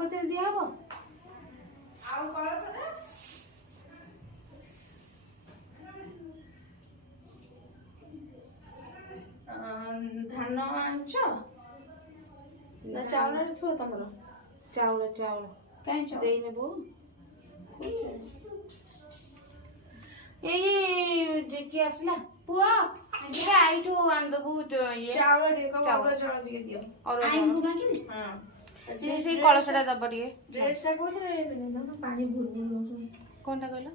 କେତେ ଦିଆ ହବ ଆଉ କଳସରେ ଧାନ ଆଣିଛ ନା ଚାଉଳରେ ଥିବ ତମର? ଚାଉଳ ଚାଉଳ କାହିଁ ଚାଉଳ ଦେଇନେ ବୋଉ ଏଇ ଯିକି ଆସିଲା ପୁଅ ଟିକେ ଆଇଠୁ ଆଣିଦବୁ ଇଏ ଚାଉଳ ଟିକେ କବ ଅରୁଆ ଚାଉଳ ଟିକେ ଦିଅ। ଆଇଙ୍କୁ ମାଗିବି ହଁ ସେଇ କଳସଟା ଦବ ଟିକେ ଡ୍ରେସଟା କୋଉଥିରେ ପିନ୍ଧିବ? ପାଣି ଭୁଲ କଣଟା କହିଲ?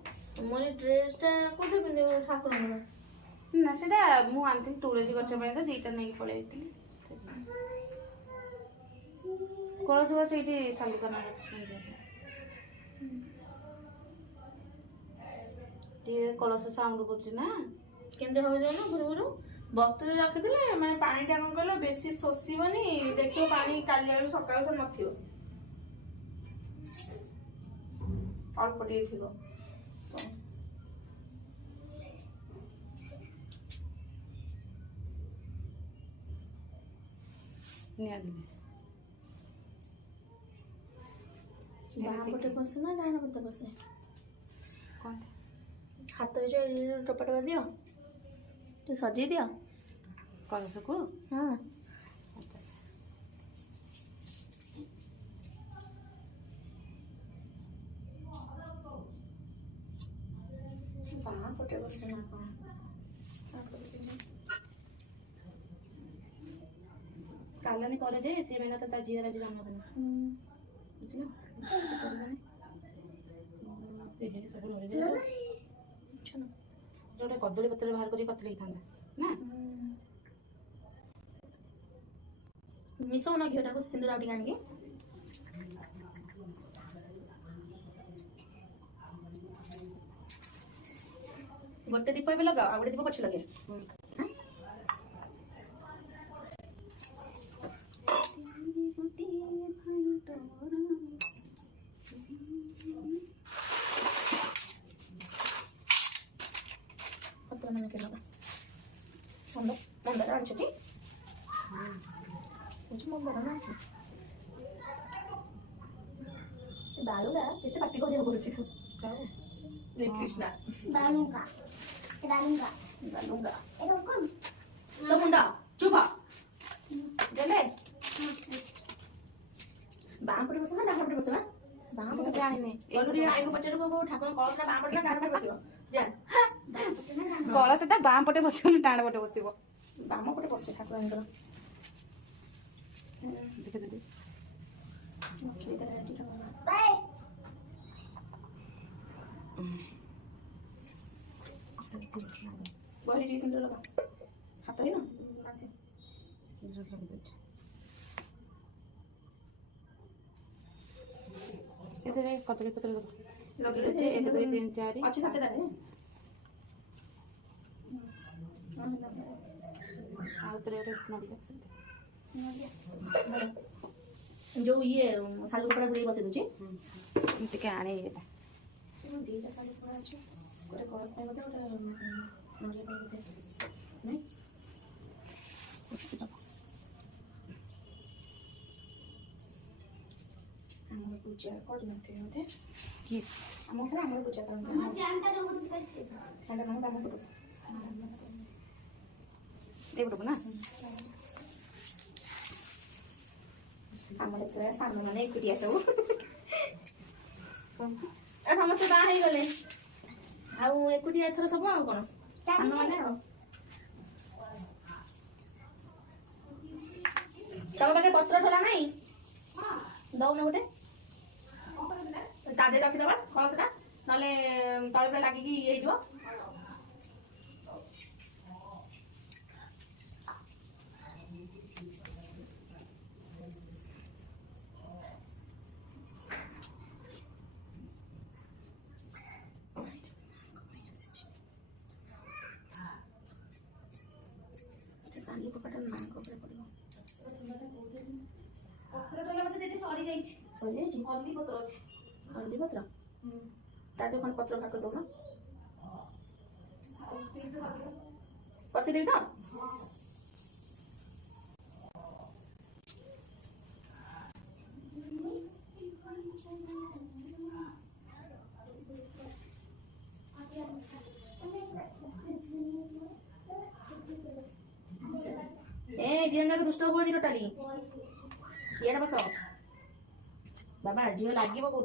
ମୋର ଡ୍ରେସଟା କୋଉଥିରେ ପିନ୍ଧିବ ଠାକୁରଙ୍କର? ନା ସେଟା ମୁଁ ଆଣିଥିଲି ତୁଳସୀ ଗଛ ପାଇଁ ତ ଦିଟା ନେଇକି ପଳେଇ ଯାଇଥିଲି। କଳସ ବା ସେଇଠି ସାଲିକନା ଟିକେ କଳସ ସାଉଣ୍ଡ କରୁଛି ନା କେମିତି ହବ ଜାଣିଲ ଭୁରୁ ଭୁରୁ ବତୁରି ରଖିଥିଲେ ମାନେ ପାଣିଟା କଣ କହିଲ ବେଶୀ ଶୋଷିବନି ଦେଖିବ ପାଣି କାଲି ଆଡୁ ସକାଳୁ ତ ନଥିବ ଅଳ୍ପ ଟିକେ ଥିବ। ବାଁ ପଟେ ବସେ ନା ଡାହାଣ ପଟେ ବସେ? କଣ ହାତ ଟପା ଟପା ଦିଅ ଟିକେ ସଜେଇ ଦିଅ କଳସକୁ ହଁ ବାଁ ପଟେ ବସେ ନା କଣ? କାଲାନି କରେ ଯେ ସେ ବିନା ତ ତା ଝିଅର ଆଜି ଜନ୍ମଦିନ ବୁଝିଲ ସବୁ ଯୋଉଟା କଦଳୀ ପତ୍ର ବାହାର କରି କଥିଲେ ହେଇଥାନ୍ତା ନା ମିଶଉନ ଘିଅଟାକୁ ସିନ୍ଦୁର ଆଉ ଟିକେ ଆଣିକି ଗୋଟେ ଦୀପ ଏବେ ଲଗାଅ ଆଉ ଗୋଟେ ଦୀପ ପଛେ ଲଗେଇ ମନ୍ଦାର ଆଣିଛଟି ମନ୍ଦାର ନା ବାଳୁଙ୍ଗା କେତେ ପାଟି କରିବାକୁ ପଡୁଛି କୃଷ୍ଣା ବାଳୁଙ୍ଗା ବାଳୁଙ୍ଗା ବାଳୁଙ୍ଗା ଏଟା କଣ ଲୋ ମୁଣ୍ଡ ଚୁପ ଦେଲେ ବାଁ ପଟେ ବସିବ ନା ଡାହାଣ ପଟେ ବସିବ? ବାଁ ପଟେ ଜାଣିନି ଗଲୁ ଟିକେ ଆଇକୁ ପଚାରିବୁ ଠାକୁର କଳସଟା ବାଁ ପଟେ ନା ଡାହାଣ ପଟେ ବସିବ ଯା କଳସଟା ବାଁ ପଟେ ବସିବନି ଡାହାଣ ପଟେ ବସିବ ବାମ ପଟେ ବସେ ଠାକୁରଙ୍କର ବହି ଟିକେ ସୁନ୍ଦର ଲଗା ହାତ ହେଇନ ଏଥିରେ କଦଳୀ ପତ୍ର ଲଗେଇଲେ 1 2 3 4 ଅଛି ସାତଟାରେ ଆଉ ତରେ ଯୋଉ ଇଏ ଶାଲୁ କପଡ଼ା ଘୁରେଇ ବସେଇ ଦଉଛି ଟିକେ ଆଣେ ଏଇଟା ଦିଟା ଶାଲୁ କପଡ଼ା ଅଛି ଗୋଟେ କଳସ ପାଇଁ ବୋଧେ ଗୋଟେ ନଡ଼ିଆ ପାଇଁ ବୋଧେ ନାଇଁ ଆମର ପୂଜା କରୁନଥିବେ ବୋଧେ କି ଆମର ପୂଜା କରନ୍ତି ଏପଟକୁ ନା ଆମର ପୁରା ସାନ ମାନେ ଏକୁଟିଆ ସବୁ ସମସ୍ତେ ବାହା ହେଇଗଲେ ଆଉ ଏକୁଟିଆ ଏଥର ସବୁ ଆଉ କଣ ସାନ ମାନେ ଆଉ ତମ ପାଖରେ ପତ୍ର ଠୋଲା ନାହିଁ ଦଉନ ଗୋଟେ ତା ଦେହରେ ରଖିଦବା କଳସଟା ନହେଲେ ତଳେ ପୁରା ଲାଗିକି ଇଏ ହେଇଯିବ ଶାଲୁ କପଡ଼ା ମାଙ୍କ ଉପରେ ପଡ଼ିବ ପତ୍ର ଠୋଲା ମତେ ଦିଦି ସରିଯାଇଛି ହଳଦୀ ପତ୍ର ଅଛି ହଳଦୀ ପତ୍ର ତା ଦେହରେ କ'ଣ ପତ୍ର କାକ ଦଉନ ବସେଇଦେବି ତ दियंगा दुष्ट हुआ टोटाली ये बस बाबा झील लगे कौन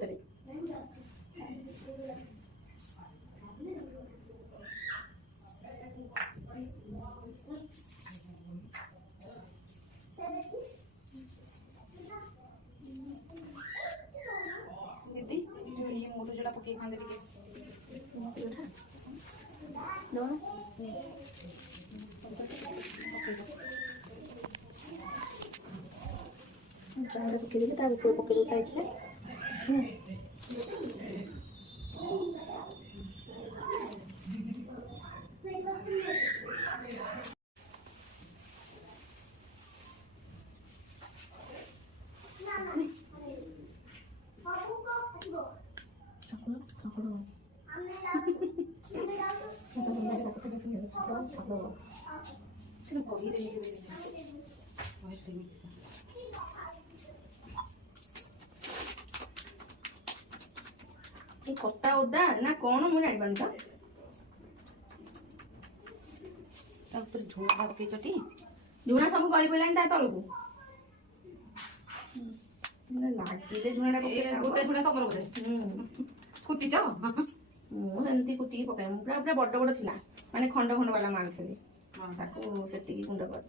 दीदी ये मोटू जोड़ा पके खाने चावल पकेदेले ता ऊपर पकेदे साइड रे कता ओदा ना कौन मुझे जानी तो झोड़ा पके चटी झुणा सब गली पड़ानी ता तलू लगे झुणा गोटे झोड़ा तमर बोधे कुटी च मुझे कुटी पकाए पूरा पूरा बड़ बड़ थी माने खंड खंड वाला माल थी से गुंड कर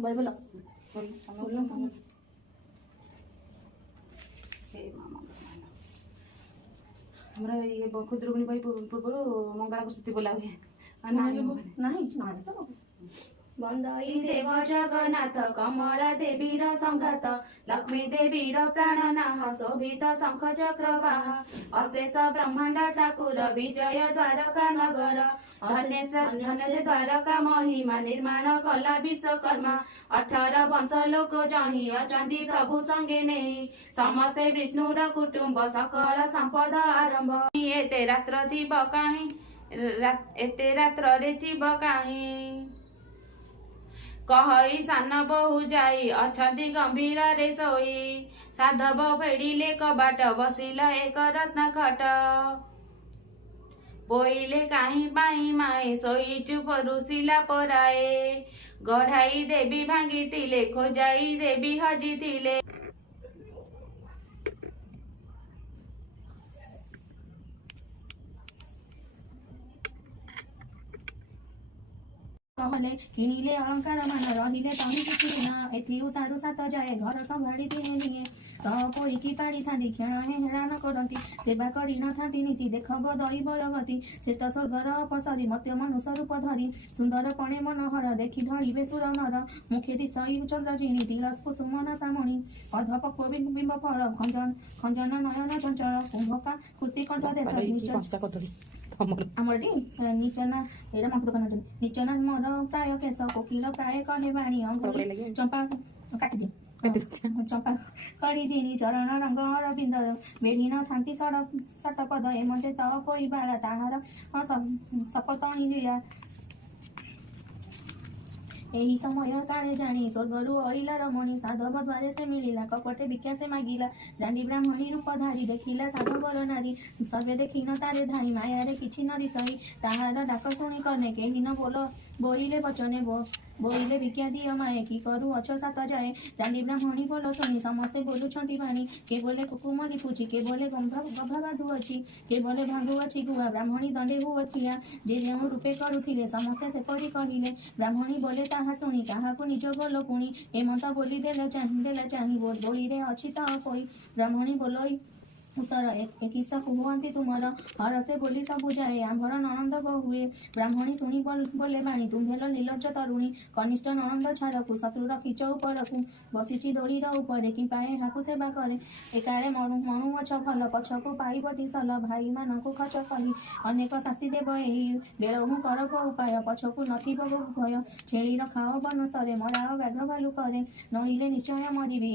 भाई बोलो हमरा ये खुदरुकुनी भाई पूर्व मंगला को स्तुति बोला हुए नहीं तो बंदाई देव जगन्नाथ कमला देवी संघात लक्ष्मी देवी प्राणनाह शोभित शंख चक्रवाह अशेष ब्रह्मांड ठाकुर विजय द्वारका नगर धन्य द्वारका महिमा निर्माण कला विश्वकर्मा 18 वंश लोक जही अचंदी प्रभु संगे नहीं समस्ते विष्णुर कुटुंब सकल संपद आरंभ एते रात्र थिब काहीं एते रात्र रे थिब काहीं कही सान बहु जाई अछंती गंभीर रे सोई साधव फेड़िले कबाट बसिल एक रत्न खट बोइले काहीं पाई माए सोई चुप रुसिला पराए गढ़ाई देवी भांगी खोजाई देवी हजी कहले किनिले अलंकार मान रहिले तही किछि ना एथि उतारू सात जाए घर संभाड़ी दिए कोई कि पाड़ी थांती क्षण हेरान करती सेवा करी न थांती नीति देखब दैव गति से तो स्वर्गर अपसरी मत्य मनुष्य रूप धरी सुंदर पणे मनोहर देखि ढळिबे सुर नर मुखे दिशई चंद्र जिनी तिलस कुसुमन सामणी अध पक्व बिंब फल खंजन नयन चंचल कुंभका कृति कंठ देश आमर नीचना एटा माफ दुकान नीचना मोर प्राय केश कोकिल प्राय कहे बाणी अंग चंपा काटी दे चंपा कड़ी जिनी चरण रंग अरविंद बेढ़ी न थांती सटपद एमते त कोई बाला ताहार सपतणी लीला एही समय काले जानी स्वर्गरु अइला रमणी साधव द्वारे से मिलिला कपटे भिक्षा से मागिला दांडी ब्राह्मणी रूप धारी देखिला साधव नारी सर्वे देखी न तारे धाई माया रे किछि न दिसई ताहार डाक शुणी करने केही न बोल बोइले वचने बोइले भिक्षा दिय माए कि करू अछ सात जाए दांडी ब्राह्मणी बोल शुणी समस्ते बोलुछंती बाणी के बोले कुकुम लिपुची के बोले गभा बाधु अछि के बोले भांगु अछि गुआ ब्राह्मणी दंडे हुअथिया जे जेउ रूपे करुथिले समस्ते सेपरि कहिले ब्राह्मणी बोले ताहा शुणी काहाकु निज बोल पुणी एमंत बोली देला चाही बोली रे अछि त कोई ब्राह्मणी बोलई उत्तर एकिसा कुहंती तुमर हर से बोली सबु जाए आंभर ननंद बहुए ब्राह्मणी शुणी बोले बाणी तुम्भेल नीलज तरुणी कनिष्ठ ननंद छारकु शत्रुर खिच उपरकु बसिछि दौड़ीर उपरे कि पाए हाकु सेवा करे एकारे मणु अछ फल पछकु पाइबटी सल भाई मानकु खच कही अनेक शास्ति देव एही बेलहु करक उपाय पछकु नथिब भय छेलीर खाओ बनस्तरे मराओ व्याघ्र भालु करे नहिले निश्चय मरिबे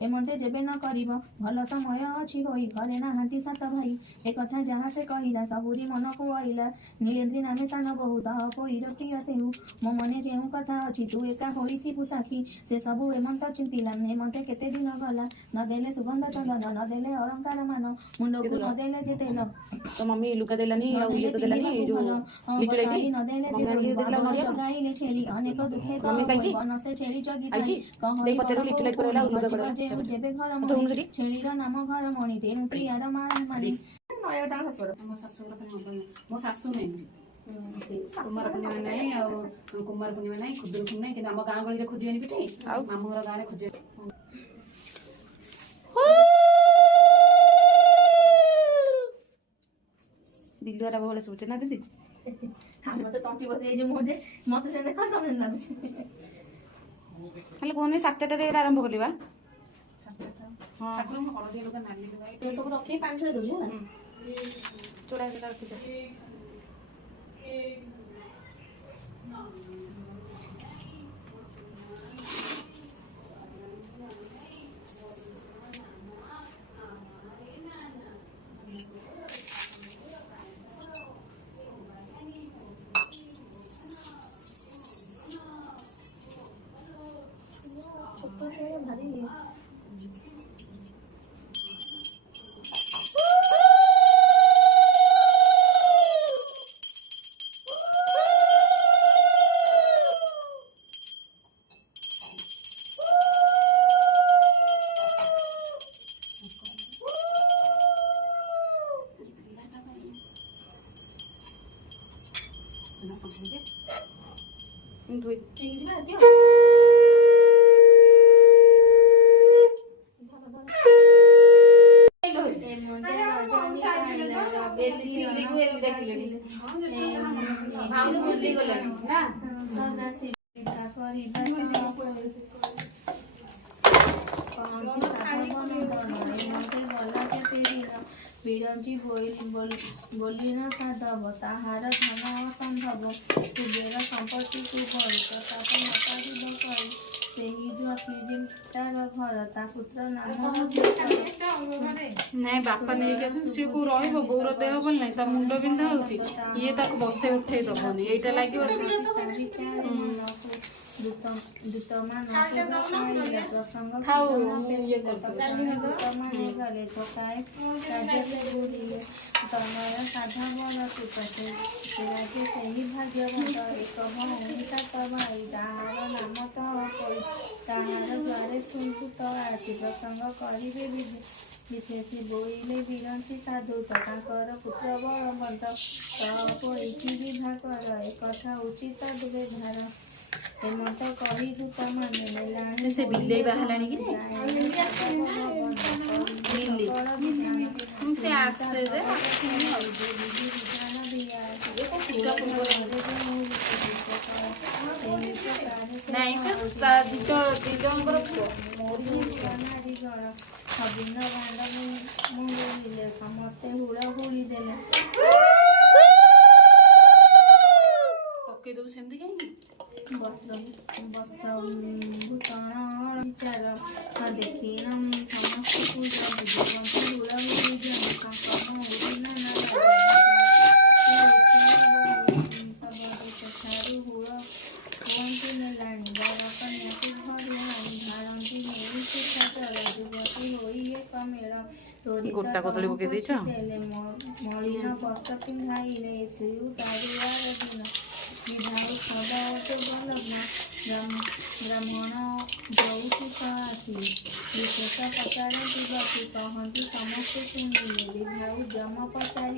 एमंते जेबे न करिब भल समय अछि ଅଛି ହୋଇ ଘରେ ନାହାନ୍ତି ସାତ ଭାଇ ଏ କଥା ଯାହା ସେ କହିଲା ସବୁରି ମନକୁ ଅଇଲା ନୀଳେନ୍ଦ୍ରୀ ନାମେ ସାନ ବୋହୂ ତହ ପୋଇର ପ୍ରିୟ ସେହୁ ମୋ ମନେ ଯେଉଁ କଥା ଅଛି ତୁ ଏକା ହୋଇଥିବୁ ସାକ୍ଷୀ ସେ ସବୁ ହେମନ୍ତ ଚିନ୍ତିଲା ହେମନ୍ତେ କେତେ ଦିନ ଗଲା ନଦେଲେ ସୁଗନ୍ଧ ଚନ୍ଦନ ନଦେଲେ ଅଳଙ୍କାର ମାନ ମୁଣ୍ଡକୁ ନଦେଲେ ଯେ ତେଲ तो मम्मी लुका देलानी और ये तो देलानी जो बसारी नदेले जे तेल जगाइले छेली अनेक दुखे मम्मी बनस्ते छेली जगी आई जी देख पत्ते लिट्टी लाइट करेला उल्लू करेला जेबे घर मणि छेलीर नाम घर मणि तेणु प्रियार मानी नयटा हसर मो सासु मो सासु नहीं कुमार पूर्णिमा नहीं और कुमार पूर्णिमा नहीं खुदुरुकुणी नहीं कि आम गाँ गली रे खोजिबेनी पिठी मामू घर गाँ रे खोजे दिलवारा बोले सोचे ना दीदी हम तो टंकी बसे जो मोटे मते से देखा तमे लागुछ खाली कोने 7टा रे आरंभ करलिबा 7टा हां ठाकुर में हळदी लुगा नाली लुगा तो सब रखी पानी छे दउछ ना चोड़ा से रखी दे तो छे भारी दुई ठीक है दियो বিরঞ্চি বলিন সাধব তাহার ধন অসম্ভব কুবের সম্পত্তিକୁ ভরিত তাপ নপারিব କରି ସେହି ତାର ଘର ତା ପୁତ୍ର ନାମ ନାଇଁ ବାପା ନେଇକି ଆସୁ ସିଏ କୋଉ ରହିବ ବୋଉର ଦେହ ଭଲ ନାହିଁ ତା ମୁଣ୍ଡ ବିନ୍ଧା ହଉଛି ଇଏ ତାକୁ ବସେଇ ଉଠେଇ ଦବନି ଏଇଟା ଲାଗିବ ଥାଉ ଇଏ ଗଲେ ପକାଏ ତମର ସାଧା ବଳ ସୁପଟେ ସେହି ଭାଗ୍ୟବନ୍ତ ଏକ ଭଉଣୀ ସାତ ଭାଇ ତାହାର ନାମ ତ କହି ତାହାର ଦ୍ୱାରେ ସୁନ୍ତୁତ ଆସି ପ୍ରସଙ୍ଗ କରିବେ ବିଶେଷ ବୋଇଲେ ବିରଞ୍ଚି ସାଧୁ ତାଙ୍କର ପୁତ୍ର ବଳବନ୍ତ ତପୋଇକି ବିଭା କର ଏକଥା ଉଚିତ ବ୍ୟବହାର ହେମନ୍ତ କହି ଦୂତ ମାନେ ନେଲାଣି ସେ ବିଲେଇ ବାହାରିଲାଣି କି ସେ ଆସେ ଯେ ନାଇଁ ସେ ଦିଜଣଙ୍କର ପୁଅ ଅଭିନ୍ନ ଭାଣ୍ଡ ମୁଣ୍ଡିଲେ ସମସ୍ତେ ହୁଳ ହୁଳି ଦେଲେ ପକେଇ ଦଉ ସେମିତି କାହିଁକି ବସ୍ତ୍ର ଭୂଷଣ ବିଚାର ଦେଖି ସମସ୍ତେ ପୂଜା ବୁଝନ୍ତି ହୁଳ ହୁଳି ଦିଅନ୍ତି ସେଠାରୁ ହୁଳ ହୁଅନ୍ତି ନେଲାଣି ବର କନ୍ୟାକୁ ଘରେ ଆଣି ଢାଳନ୍ତି ନେଇ ସୁଖାଚର ଯୁବତୀ ହୋଇ ଏକ ମେଳ ଗୋଟା କଦଳୀ ପକେଇ ଦେଇଛ ମଳିନ ବସ୍ତ୍ର ପିନ୍ଧାଇଲେ ଏଥିରୁ ତାରିବାର ଦିନ ବିଧାଉ ଖଣ୍ଡ ଶୁଭଲଗ୍ନ ବ୍ରାହ୍ମଣ ଯୌତୁକ ଆସି ବିଶେଷ ପଚାରନ୍ତି ଗତି କହନ୍ତି ସମସ୍ତେ ଶୁଣିଲେ ବିଧାଉ ଯମ ପଚାରି